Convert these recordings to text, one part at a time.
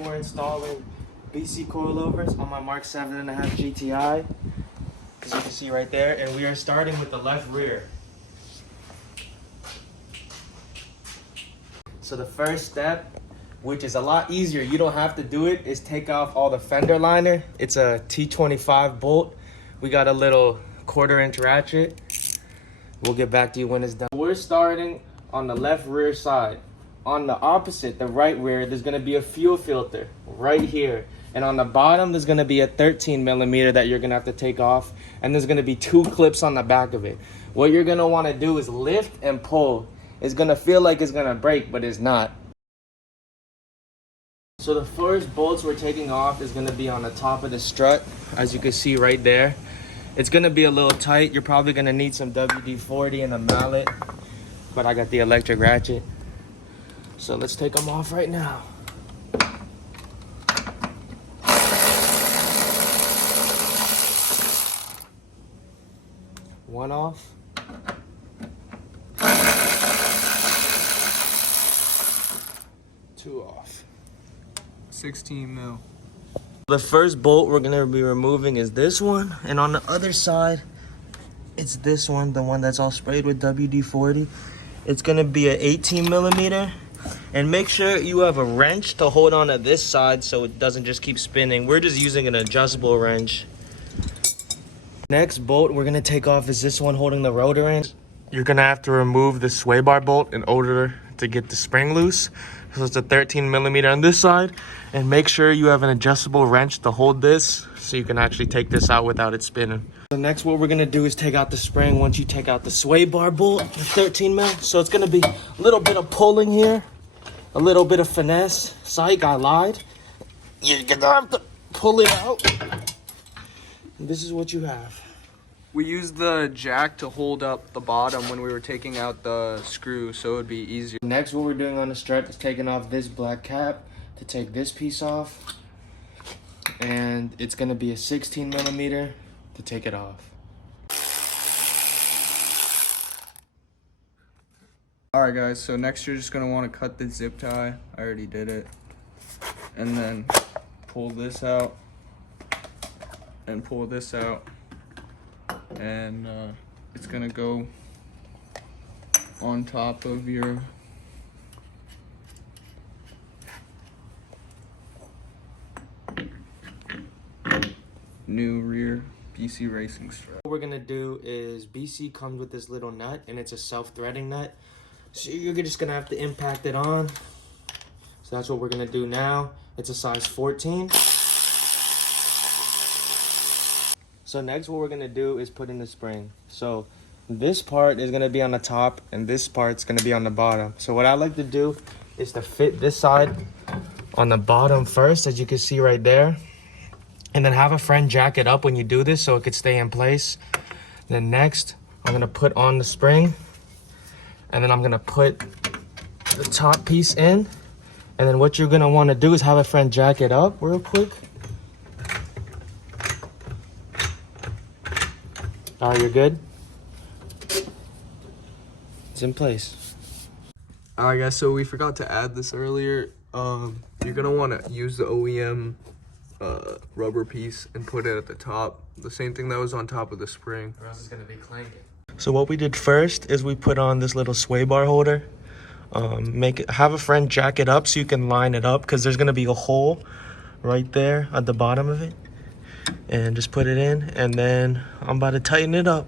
We're installing BC Coilovers on my Mark 7.5 GTI, as you can see right there, and we are starting with the left rear. So the first step, which is a lot easier, you don't have to do it, is take off all the fender liner. It's a T25 bolt. We got a little 1/4-inch ratchet. We'll get back to you when it's done. We're starting on the left rear side. On the opposite, the right rear, there's gonna be a fuel filter right here. And on the bottom, there's gonna be a 13mm that you're gonna have to take off. And there's gonna be 2 clips on the back of it. What you're gonna wanna do is lift and pull. It's gonna feel like it's gonna break, but it's not. So the first bolts we're taking off is gonna be on the top of the strut, as you can see right there. It's gonna be a little tight. You're probably gonna need some WD-40 and a mallet, but I got the electric ratchet. So let's take them off right now. One off. Two off. 16 mil. The first bolt we're gonna be removing is this one, and on the other side, it's this one, the one that's all sprayed with WD-40. It's gonna be an 18mm. And make sure you have a wrench to hold on to this side so it doesn't just keep spinning. We're just using an adjustable wrench. Next bolt we're gonna take off is this one holding the rotor in. You're gonna have to remove the sway bar bolt in order to get the spring loose. So it's a 13mm on this side. And make sure you have an adjustable wrench to hold this so you can actually take this out without it spinning. So next what we're gonna do is take out the spring once you take out the sway bar bolt, the 13mm. So it's gonna be a little bit of pulling here. A little bit of finesse. Psych, I lied. You're gonna have to pull it out. And this is what you have. We used the jack to hold up the bottom when we were taking out the screw, so it would be easier. Next, what we're doing on the strut is taking off this black cap to take this piece off. And it's gonna be a 16mm to take it off. Alright guys, so next you're just going to want to cut the zip tie. I already did it. And then pull this out. And pull this out. And it's going to go on top of your new rear BC Racing strut. What we're gonna do is BC comes with this little nut, and it's a self-threading nut. So you're just gonna have to impact it on. So that's what we're gonna do now. It's a size 14. So next what we're gonna do is put in the spring. So this part is gonna be on the top and this part's gonna be on the bottom. So what I like to do is to fit this side on the bottom first, as you can see right there. And then have a friend jack it up when you do this so it could stay in place. Then next, I'm gonna put on the spring. And then I'm gonna put the top piece in. And then what you're gonna wanna do is have a friend jack it up real quick. All right, you're good? It's in place. Alright guys, so we forgot to add this earlier. You're gonna wanna use the OEM rubber piece and put it at the top. The same thing that was on top of the spring. Or else it's gonna be clanking. So what we did first is we put on this little sway bar holder. Have a friend jack it up so you can line it up, because there's gonna be a hole right there at the bottom of it. And just put it in, and then I'm about to tighten it up.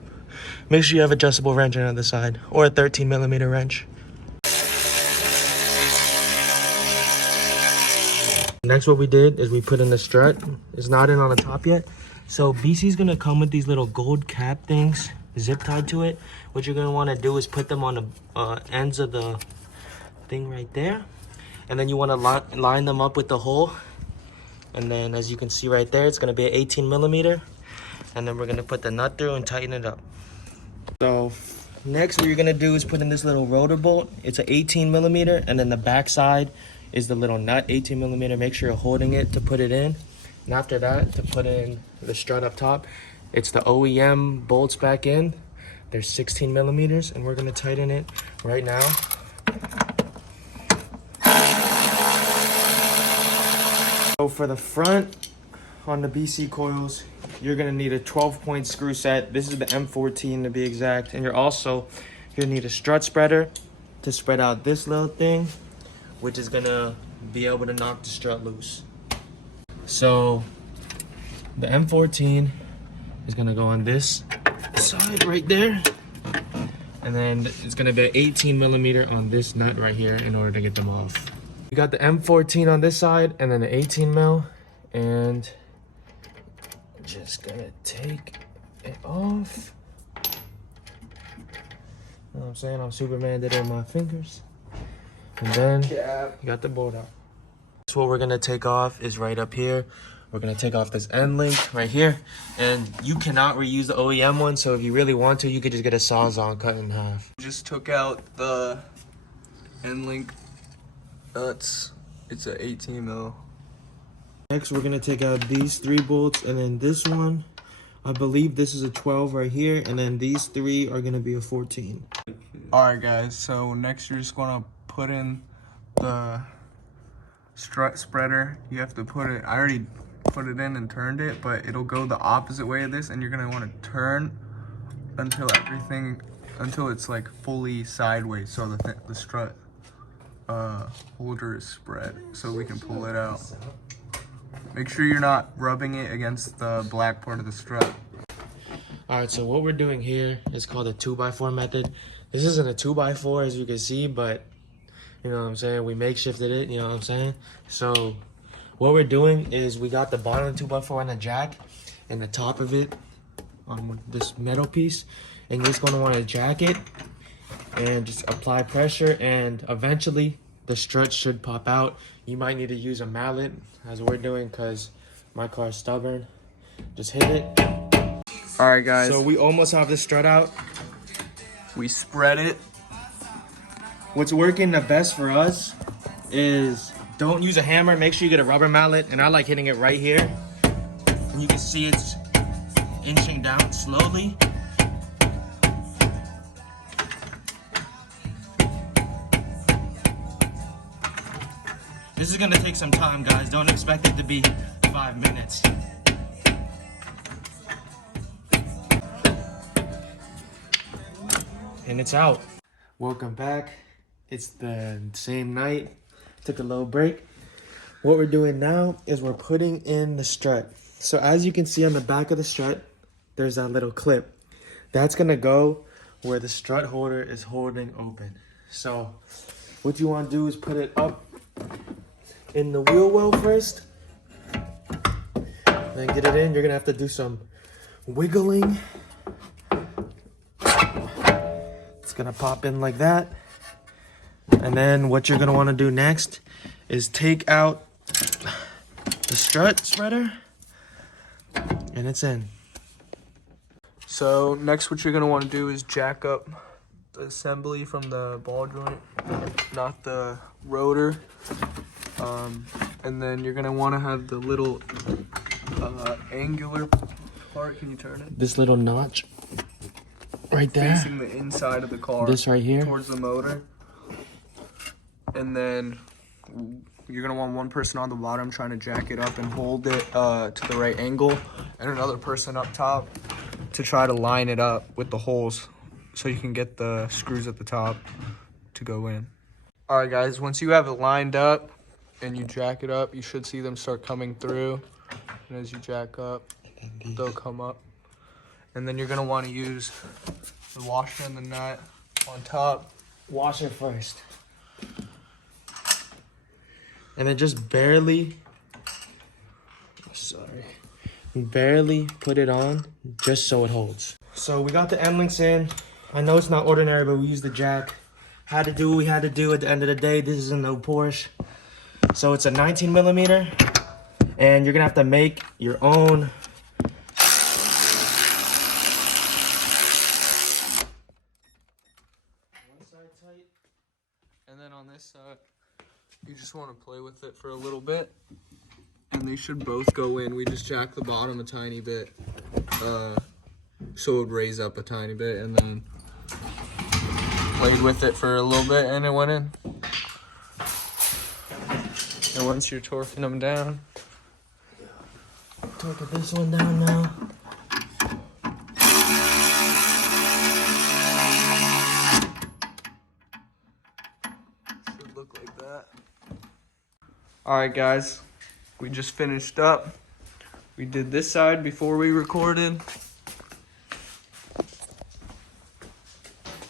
Make sure you have adjustable wrench on the other side, or a 13mm wrench. Next what we did is we put in the strut. It's not in on the top yet. So BC's gonna come with these little gold cap things, zip tied to it. What you're gonna wanna do is put them on the ends of the thing right there. And then you wanna line them up with the hole. And then as you can see right there, it's gonna be an 18mm. And then we're gonna put the nut through and tighten it up. So next what you're gonna do is put in this little rotor bolt. It's an 18mm, and then the back side is the little nut, 18mm. Make sure you're holding it to put it in. And after that, to put in the strut up top, it's the OEM bolts back in. They're 16mm, and we're gonna tighten it right now. So for the front on the BC coils, you're gonna need a 12-point screw set. This is the M14 to be exact. And you're gonna need a strut spreader to spread out this little thing, which is gonna be able to knock the strut loose. So the M14 is gonna go on this side right there. And then it's gonna be an 18 millimeter on this nut right here in order to get them off. You got the M14 on this side and then the 18 mil, and just gonna take it off. You know what I'm saying? I'm Superman, did it with my fingers. And then you got the bolt out. So what we're gonna take off is right up here. We're gonna take off this end link right here. And you cannot reuse the OEM one, so if you really want to, you could just get a Sawzall cut in half. Just took out the end link nuts. It's an 18 mil. Next, we're gonna take out these 3 bolts, and then this one, I believe this is a 12 right here, and then these 3 are gonna be a 14. Alright guys, so next you're just gonna put in the strut spreader. You have to put it, I already put it in and turned it, but it'll go the opposite way of this, and you're gonna wanna turn until it's like fully sideways, so the strut holder is spread, so we can pull it out. Make sure you're not rubbing it against the black part of the strut. Alright, so what we're doing here is called a 2x4 method. This isn't a 2x4 as you can see, but you know what I'm saying, we makeshifted it, you know what I'm saying? So what we're doing is we got the bottom of the 2x4 on a jack and the top of it on this metal piece, and you're just going to want to jack it and just apply pressure, and eventually the strut should pop out. You might need to use a mallet as we're doing because my car's stubborn. Just hit it. Alright guys, So we almost have the strut out. we spread it. What's working the best for us is don't use a hammer. Make sure you get a rubber mallet, and I like hitting it right here. And you can see it's inching down slowly. This is gonna take some time, guys. Don't expect it to be 5 minutes. And it's out. Welcome back. It's the same night. Took a little break. What we're doing now is we're putting in the strut. So as you can see on the back of the strut, there's that little clip. That's gonna go where the strut holder is holding open. So what you wanna do is put it up in the wheel well first. Then get it in. You're gonna have to do some wiggling. It's gonna pop in like that. And then what you're gonna wanna do next is take out the strut spreader, and it's in. So next what you're gonna wanna do is jack up the assembly from the ball joint, not the rotor. And then you're gonna wanna have the little angular part. Can you turn it? This little notch right there. Facing the inside of the car. This right here. Towards the motor. And then you're gonna want one person on the bottom trying to jack it up and hold it to the right angle, and another person up top to try to line it up with the holes so you can get the screws at the top to go in. All right, guys, once you have it lined up and you jack it up, you should see them start coming through. And as you jack up, they'll come up. And then you're gonna want to use the washer and the nut on top. Washer first. And then just barely put it on just so it holds. So we got the end links in. I know it's not ordinary, but we used the jack. Had to do what we had to do at the end of the day. This isn't no Porsche. So it's a 19 millimeter, and you're gonna have to make your own. One side tight. And then on this side, you just want to play with it for a little bit. And they should both go in. We just jack the bottom a tiny bit, so it would raise up a tiny bit, and then played with it for a little bit, and it went in. And once you're torquing them down, torque this one down now. Should look like that. All right, guys, we just finished up. We did this side before we recorded.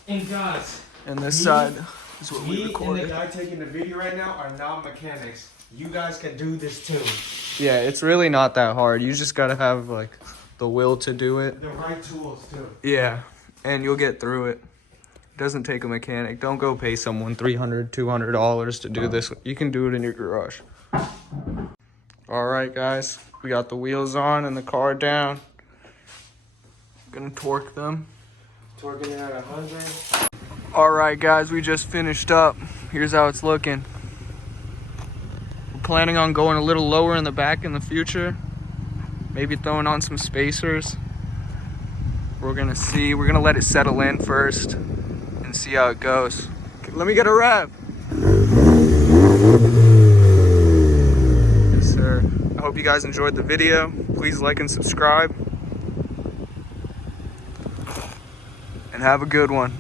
And guys, And this side is what we me and the recorded. guy taking the video right now are not mechanics. You guys can do this too. Yeah, it's really not that hard. You just gotta have like the will to do it. The right tools too. Yeah, and you'll get through it. It doesn't take a mechanic. Don't go pay someone $300, $200 to do this. You can do it in your garage. All right, guys, we got the wheels on and the car down. Gonna torque them. Torquing it at 100. All right, guys, we just finished up. Here's how it's looking. We're planning on going a little lower in the back in the future. Maybe throwing on some spacers. We're gonna see. We're gonna let it settle in first and see how it goes. Let me get a rev. Yes, sir. I hope you guys enjoyed the video. Please like and subscribe. And have a good one.